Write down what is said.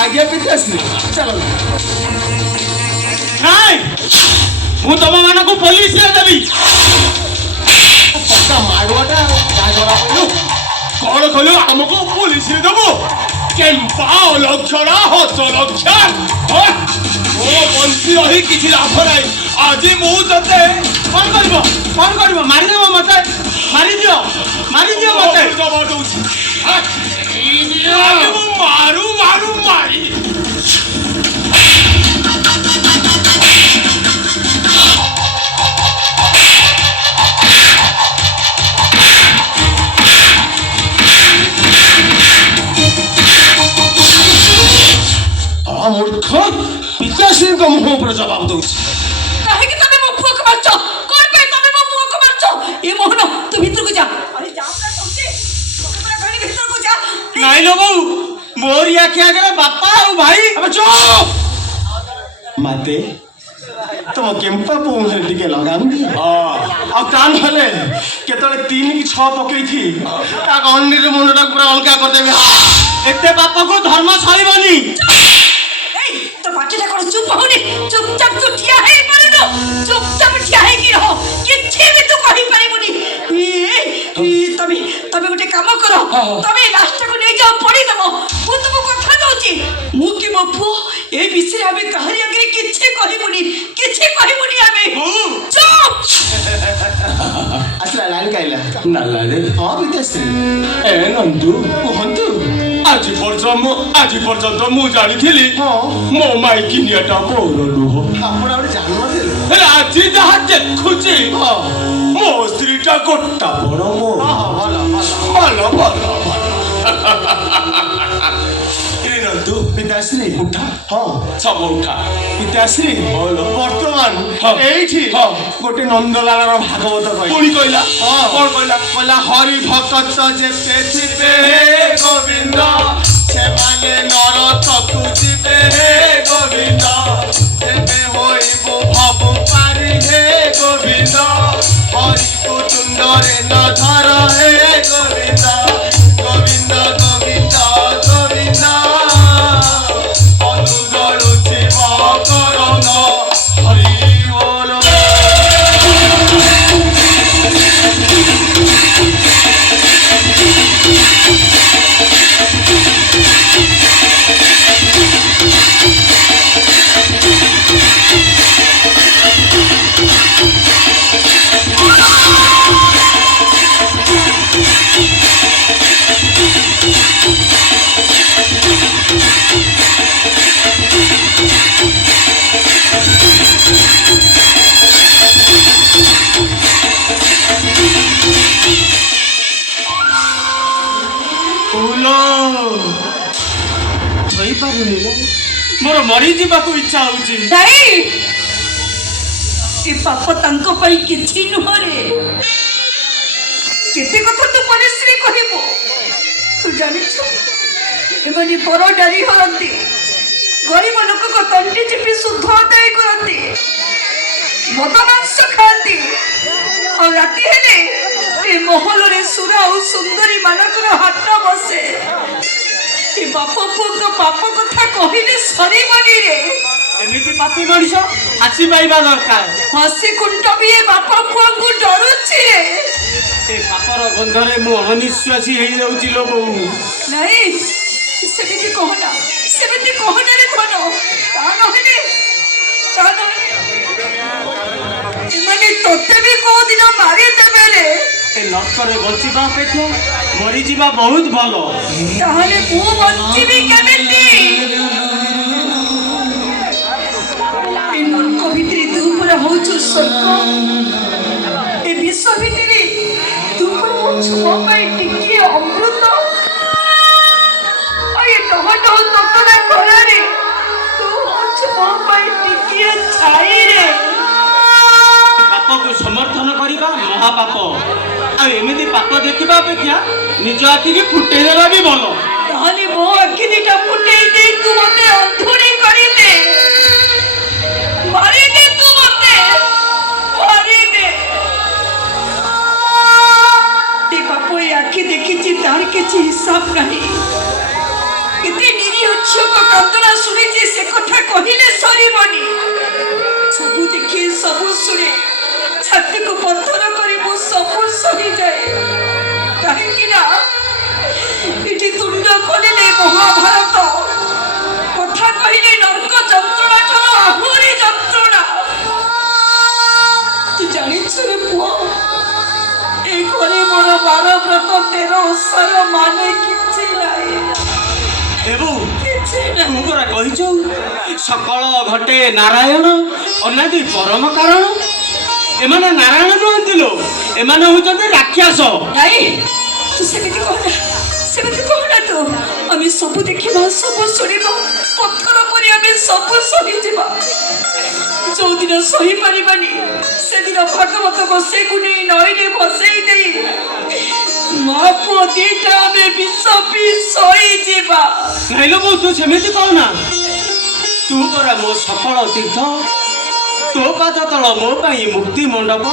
आगे पिताश्री चलो ନାଇଁ ମୁଁ ତମ ମାନଙ୍କୁ ପୋଲିସରେ ଦେବି। पक्का माडवाटा क्या जरा पड़ो କଣ କଲୁ ଆମକୁ ପୋଲିସରେ ଦେବୁ? କେମ୍ପା ଅଲକ୍ଷଣା ହସ ଲକ୍ଷଣ ମୋ ବଞ୍ଚି ରହି କିଛି ଲାଭ ନାହିଁ। ଆଜି ମୁଁ ତତେ କଣ କରିବ ମାରିଦେବ ମତେ ମାରିଦିଅ ମତେ ଜବାବ ଦଉଛି ମାରୁ ମାରୁ ମାରି मूर्ख पिताश्री को मुंह पर जवाब दो काहे कि तमे मो पुआ को मारछो कोन पे तमे मो पुआ को मारछो ए मोहन तू भीतर को जा अरे जा अपना समझे तोरा कहनी भीतर को जा ନାଇଁ ଲୋ ବୋଉ ମୋରି ଆଖି ଆଗରେ ବାପା ଆଉ ଭାଇ अबे चुप माते तुम केम्पा पुंगे टिके लगाउंगी आ कान हले केतले 3 कि 6 पकई थी ता गन्नी रे मुंडा पूरा अलगा कर देबे ଏତେ ବାପକୁ ଧର୍ମ ସରିବନି। ए तो पाटीटा कोन चुप होनी चुपचाप तू ठिया हे परनो चुपचाप ठिया हे की रहो किछि भी तू कहि परिबुनी ए तमे तमे गोटे काम करो तमे लास्ट को ले जाओ पड़ी दमो मु तुमको कथा दउची मु की मो पु ए विषय हमें कहानी अगर किछि कहिबुनी हमें चुप असला लाइन काइला ନାଲା ରେ हां पिताश्री ଏ ନନ୍ଦୁ କୁହନ୍ତୁ ଆଜି ପର୍ଯ୍ୟନ୍ତ ମୁଁ ଜାଣିଥିଲି ମୋ ମାଇକିନିଆଟା ମୋର ନୁହଁ। ଆପଣ ଗୋଟେ ଜାଣିନଥିଲେ ହେଲେ ଆଜି ଯାହା ଦେଖୁଛି ମୋ ସ୍ତ୍ରୀଟା ଗୋଟା ବଡ଼ ମୋ ଭଲ ଏ ନନ୍ଦୁ ପିତାଶ୍ରୀ ଉଠା ହଁ ସବୁ ଉଠା ପିତାଶ୍ରୀ ବର୍ତ୍ତମାନ ଏଇଠି ଗୋଟେ ନନ୍ଦଲାଲର ଭାଗବତ ପୁଣି କହିଲା କଣ କହିଲା ହରି ଭକ୍ତ ଯେ ଥିବେ ଗୋବିନ୍ଦ ସେମାନେ ନରକକୁ ଯିବେ ଗୋବିନ୍ଦ ଏବେ ହୋଇବୁ ଭବୁ ପାରି ହେ ଗୋବିନ୍ଦ ହରିକୁ ତୁଣ୍ଡରେ ନ ଧର ହେ ଗୋବିନ୍ଦ ଗୋବିନ୍ଦ ଗୋବିନ୍ଦ ଗୋବିନ୍ଦ ଅନୁଦଳୁଛି ମକରନ ହରି ବୋଲ ମୋର ମରିଯିବାକୁ ଇଚ୍ଛା ହଉଛି। नहीं ए पाप तांको पई किछि नुहरे केते कथा तू परिश्री कहिबो तू जानि छ एमनी बड़ डारी हरंती गरीब लोक को तंटी चिपी शुद्ध आदाय करंती मद मांस खाती और राती हेले ए महल रे सुरा और सुंदरी मानकर हाट बसे ए बाप पुओ पाप कथा कहिले सरीबनी रे ଏମିତି ପାପୀ ମଣିଷ ହାସି ପାଇବା ଦରକାର। हसी कुंट भी ये बापा पुआ को डरुछि रे ଏ ପାପର ଗନ୍ଧରେ ମୁଁ ଅନିଶ୍ୱାସୀ ହେଇଯାଉଛି ଲୋ ବୋଉ। नहीं सेमिति कहना रे धन ता नहले माने तोते भी को दिन मारी देबे रे ଏ ନର୍କରେ ବଞ୍ଚିବା ଅପେକ୍ଷା ମରିଯିବା ବହୁତ ଭଲ। ताहले मु बंची भी केमिति इनन को भितरी तू पूरा होछु स्वर्ग ए विश्व भितरी तू पूरा होछु मो पाई टिके अमृत आये टहट ततला घरा रे तू होछु मो पाई टिके छाई रे ପାପକୁ ସମର୍ଥନ କରିବା ମହାପାପ। ଆଉ ଏମିତି ପାପ ଦେଖିବା ଅପେକ୍ଷା ନିଜ ଆଖିକି ଫୁଟେଇ ଦେବା ବି ଭଲ। ताहले मो अखि दिटा फुटेई दे तू मते अंधुरी करी दे मारी दे तू मते मारी दे ते बापू आखि देखी तार किसी हिसाब नहीं कितने निरीह छुआ का ତୁ ପରା କହିଛୁ ସକଳ ଘଟେ ନାରାୟଣ ଅନାଦି ପରମ କାରଣ। ଏମାନେ ନାରାୟଣ ନୁହନ୍ତି ଲୋ, ଏମାନେ ହଉଛନ୍ତି ରାକ୍ଷସ। ନାଇଁ ତୁ ସେମିତି କହନା ତୁ। ଆମେ ସବୁ ଦେଖିବା, ସବୁ ଶୁଣିବା, ପଥର ପରି ଆମେ ସବୁ ସହିଯିବା। ଯୋଉଦିନ ସହିପାରିବାନି ସେଦିନ ଭାଗବତ ଗୋସେଇକୁ ନେଇ ନଈରେ ଭସେଇ ଦେଇ ମା ପୁଅ ଦିଟା ଆମେ ବିଷ ପିଇ ସହିଯିବା। ନାଇଲୋ ବୋଉ ତୁ ସେମିତି କହନା। ତୁ ପରା ମୋ ସକଳ ତୀର୍ଥ, ତୋ ପାଦ ତଳ ମୋ ପାଇଁ ମୁକ୍ତି ମଣ୍ଡପ।